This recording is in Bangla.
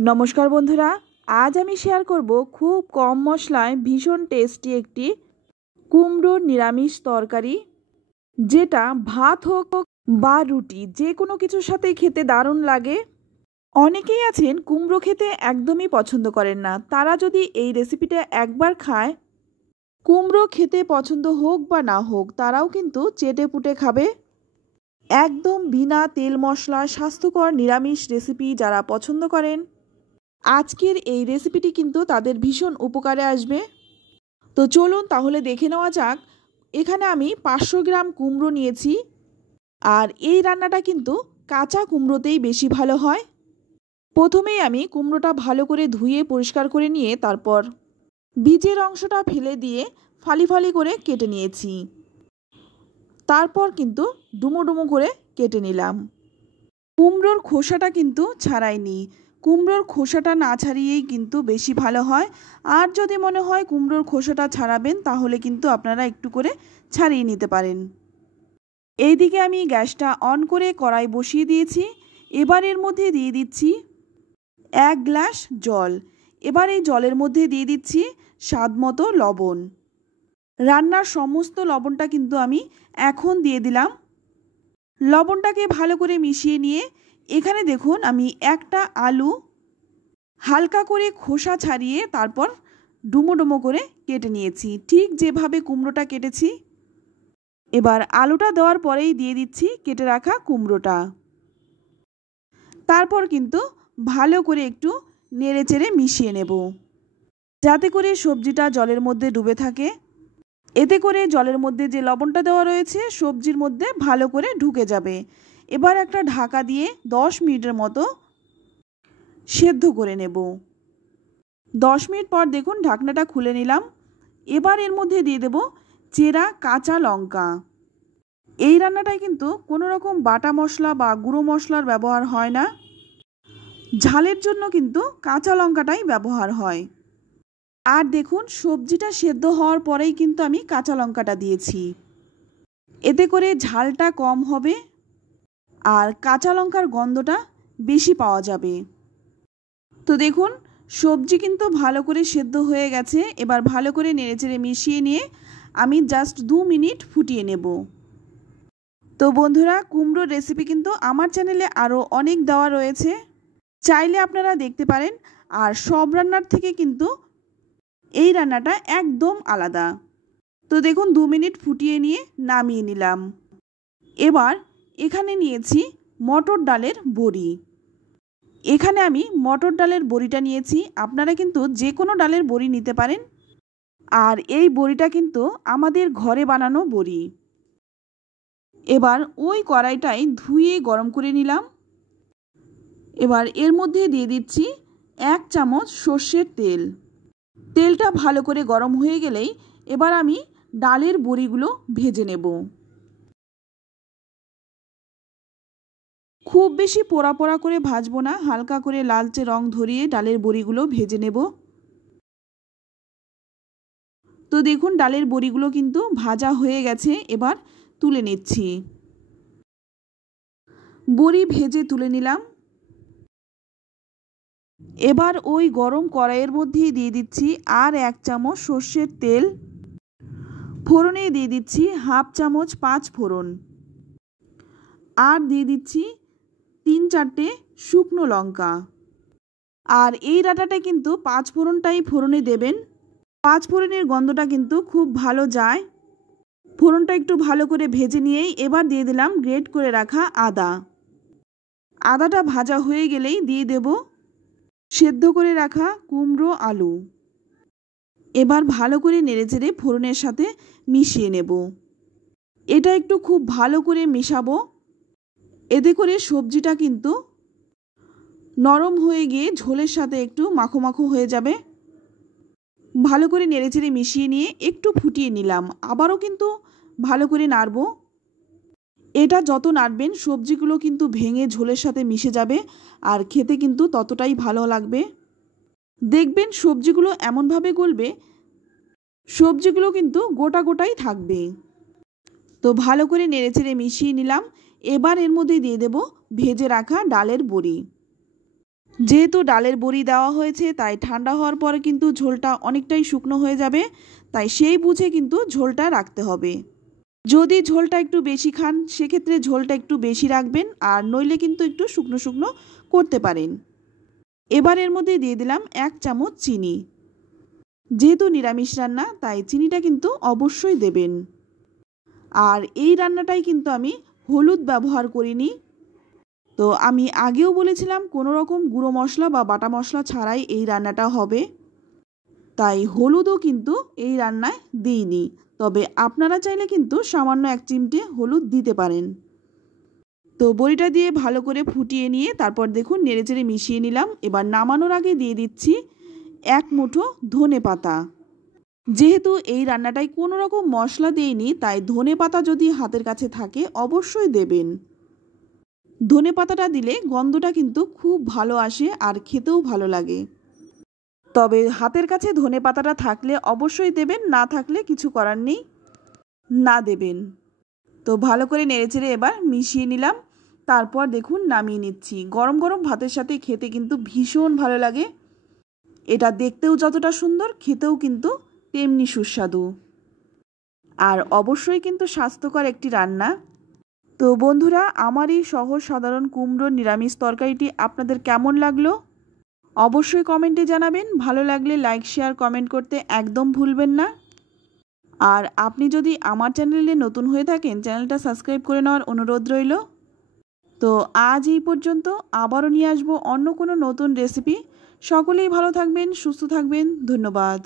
নমস্কার বন্ধুরা, আজ আমি শেয়ার করব খুব কম মশলায় ভীষণ টেস্টি একটি কুমড়োর নিরামিষ তরকারি, যেটা ভাত হোক বা রুটি যে কোনো কিছুর সাথেই খেতে দারুণ লাগে। অনেকেই আছেন কুমড়ো খেতে একদমই পছন্দ করেন না, তারা যদি এই রেসিপিটা একবার খায়, কুমড়ো খেতে পছন্দ হোক বা না হোক তারাও কিন্তু চেটে পুটে খাবে। একদম বিনা তেল মশলা স্বাস্থ্যকর নিরামিষ রেসিপি যারা পছন্দ করেন, আজকের এই রেসিপিটি কিন্তু তাদের ভীষণ উপকারে আসবে। তো চলুন তাহলে দেখে নেওয়া যাক। এখানে আমি 500 গ্রাম কুমড়ো নিয়েছি, আর এই রান্নাটা কিন্তু কাঁচা কুমড়োতেই বেশি ভালো হয়। প্রথমেই আমি কুমড়োটা ভালো করে ধুয়ে পরিষ্কার করে নিয়ে তারপর বীজের অংশটা ফেলে দিয়ে ফালি ফালি করে কেটে নিয়েছি। তারপর কিন্তু ডুমো ডুমো করে কেটে নিলাম। কুমড়োর খোসাটা কিন্তু ছাড়াইনি, কুমড়োর খোসাটা না ছাড়িয়েই কিন্তু বেশি ভালো হয়। আর যদি মনে হয় কুমড়োর খোসাটা ছাড়াবেন তাহলে কিন্তু আপনারা একটু করে ছাড়িয়ে নিতে পারেন। এইদিকে আমি গ্যাসটা অন করে কড়াই বসিয়ে দিয়েছি। এবার এর মধ্যে দিয়ে দিচ্ছি 1 গ্লাস জল। এবার এই জলের মধ্যে দিয়ে দিচ্ছি স্বাদ মতো লবণ। রান্নার সমস্ত লবণটা কিন্তু আমি এখন দিয়ে দিলাম। লবণটাকে ভালো করে মিশিয়ে নিয়ে এখানে দেখুন আমি একটা আলু হালকা করে খোসা ছাড়িয়ে তারপর ডুমো ডুমো করে কেটে নিয়েছি, ঠিক যেভাবে কুমড়োটা কেটেছি। এবার আলুটা দেওয়ার পরেই দিয়ে দিচ্ছি কেটে রাখা কুমড়োটা। তারপর কিন্তু ভালো করে একটু নেড়ে চেড়ে মিশিয়ে নেব, যাতে করে সবজিটা জলের মধ্যে ডুবে থাকে। এতে করে জলের মধ্যে যে লবণটা দেওয়া রয়েছে সবজির মধ্যে ভালো করে ঢুকে যাবে। এবার একটা ঢাকা দিয়ে 10 মিনিটের মতো সেদ্ধ করে নেব। 10 মিনিট পর দেখুন ঢাকনাটা খুলে নিলাম। এবার এর মধ্যে দিয়ে দেব চেরা কাঁচা লঙ্কা। এই রান্নাটায় কিন্তু কোনো রকম বাটা মশলা বা গুঁড়ো মশলার ব্যবহার হয় না, ঝালের জন্য কিন্তু কাঁচা লঙ্কাটাই ব্যবহার হয়। আর দেখুন সবজিটা সেদ্ধ হওয়ার পরেই কিন্তু আমি কাঁচা লঙ্কাটা দিয়েছি, এতে করে ঝালটা কম হবে আর কাঁচা লঙ্কার গন্ধটা বেশি পাওয়া যাবে। তো দেখুন সবজি কিন্তু ভালো করে সেদ্ধ হয়ে গেছে। এবার ভালো করে নেড়েচেড়ে মিশিয়ে নিয়ে আমি জাস্ট 2 মিনিট ফুটিয়ে নেব। তো বন্ধুরা, কুমড়োর রেসিপি কিন্তু আমার চ্যানেলে আরও অনেক দেওয়া রয়েছে, চাইলে আপনারা দেখতে পারেন। আর সব রান্নার থেকে কিন্তু এই রান্নাটা একদম আলাদা। তো দেখুন 2 মিনিট ফুটিয়ে নিয়ে নামিয়ে নিলাম। এবার এখানে নিয়েছি মটর ডালের বড়ি। এখানে আমি মটর ডালের বড়িটা নিয়েছি, আপনারা কিন্তু যে কোনো ডালের বড়ি নিতে পারেন। আর এই বড়িটা কিন্তু আমাদের ঘরে বানানো বড়ি। এবার ওই কড়াইটাই ধুয়ে গরম করে নিলাম। এবার এর মধ্যে দিয়ে দিচ্ছি 1 চামচ সর্ষের তেল। তেলটা ভালো করে গরম হয়ে গেলেই এবার আমি ডালের বড়িগুলো ভেজে নেব। খুব বেশি পোড়া পোড়া করে ভাজবো না, হালকা করে লালচে রং ধরিয়ে ডালের বড়িগুলো ভেজে নেব। তো দেখুন ডালের বড়িগুলো কিন্তু ভাজা হয়ে গেছে, এবার তুলে নিচ্ছি। বড়ি ভেজে তুলে নিলাম। এবার ওই গরম কড়াইয়ের মধ্যেই দিয়ে দিচ্ছি আর 1 চামচ সর্ষের তেল। ফোড়নে দিয়ে দিচ্ছি 1/2 চামচ 5 ফোড়ন, আর দিয়ে দিচ্ছি 3-4টে শুকনো লঙ্কা। আর এই ডাঁটাটা কিন্তু 5 ফোড়নটাই ফোড়নে দেবেন, 5 ফোড়নের গন্ধটা কিন্তু খুব ভালো যায়। ফোড়নটা একটু ভালো করে ভেজে নিয়েই এবার দিয়ে দিলাম গ্রেট করে রাখা আদা। আদাটা ভাজা হয়ে গেলেই দিয়ে দেব সেদ্ধ করে রাখা কুমড়ো আলু। এবার ভালো করে নেড়েচেড়ে ফোড়নের সাথে মিশিয়ে নেব। এটা একটু খুব ভালো করে মেশাবো, এতে করে সবজিটা কিন্তু নরম হয়ে গিয়ে ঝোলের সাথে একটু মাখো মাখো হয়ে যাবে। ভালো করে নেড়েচেড়ে মিশিয়ে নিয়ে একটু ফুটিয়ে নিলাম। আবারও কিন্তু ভালো করে নাড়ব। এটা যত নাড়বেন সবজিগুলো কিন্তু ভেঙে ঝোলের সাথে মিশে যাবে, আর খেতে কিন্তু ততটাই ভালো লাগবে। দেখবেন সবজিগুলো এমনভাবে গলবে, সবজিগুলো কিন্তু গোটা গোটাই থাকবে। তো ভালো করে নেড়েচেড়ে মিশিয়ে নিলাম। এবার এর মধ্যে দিয়ে দেব ভেজে রাখা ডালের বড়ি। যেহেতু ডালের বড়ি দেওয়া হয়েছে তাই ঠান্ডা হওয়ার পরে কিন্তু ঝোলটা অনেকটাই শুকনো হয়ে যাবে, তাই সেই বুঝে কিন্তু ঝোলটা রাখতে হবে। যদি ঝোলটা একটু বেশি খান সেক্ষেত্রে ঝোলটা একটু বেশি রাখবেন, আর নইলে কিন্তু একটু শুকনো শুকনো করতে পারেন। এবার এর মধ্যে দিয়ে দিলাম 1 চামচ চিনি। যেহেতু নিরামিষ রান্না তাই চিনিটা কিন্তু অবশ্যই দেবেন। আর এই রান্নাটাই কিন্তু আমি হলুদ ব্যবহার করিনি। তো আমি আগেও বলেছিলাম কোনো রকম গুঁড়ো মশলা বা বাটা মশলা ছাড়াই এই রান্নাটা হবে, তাই হলুদও কিন্তু এই রান্নায় দিইনি। তবে আপনারা চাইলে কিন্তু সামান্য 1 চিমটে হলুদ দিতে পারেন। তো বড়িটা দিয়ে ভালো করে ফুটিয়ে নিয়ে তারপর দেখুন নেড়েচেড়ে মিশিয়ে নিলাম। এবার নামানোর আগে দিয়ে দিচ্ছি 1 মুঠো ধনেপাতা। যেহেতু এই রান্নাটায় কোনো রকম মশলা দেইনি তাই ধনেপাতা যদি হাতের কাছে থাকে অবশ্যই দেবেন। ধনেপাতাটা দিলে গন্ধটা কিন্তু খুব ভালো আসে আর খেতেও ভালো লাগে। তবে হাতের কাছে ধনেপাতাটা থাকলে অবশ্যই দেবেন, না থাকলে কিছু করার নেই, না দেবেন। তো ভালো করে নেড়েচেড়ে এবার মিশিয়ে নিলাম। তারপর দেখুন নামিয়ে নিচ্ছি। গরম গরম ভাতের সাথে খেতে কিন্তু ভীষণ ভালো লাগে। এটা দেখতেও যতটা সুন্দর খেতেও কিন্তু তেমনি সুস্বাদু, আর অবশ্যই কিন্তু স্বাস্থ্যকর একটি রান্না। তো বন্ধুরা, আমার এই সহজ সাধারণ কুমড়োর নিরামিষ তরকারিটি আপনাদের কেমন লাগলো অবশ্যই কমেন্টে জানাবেন। ভালো লাগলে লাইক শেয়ার কমেন্ট করতে একদম ভুলবেন না। আর আপনি যদি আমার চ্যানেলে নতুন হয়ে থাকেন চ্যানেলটা সাবস্ক্রাইব করে নেওয়ার অনুরোধ রইল। তো আজ এই পর্যন্ত, আবারও নিয়ে আসবো অন্য কোনো নতুন রেসিপি। সকলেই ভালো থাকবেন, সুস্থ থাকবেন। ধন্যবাদ।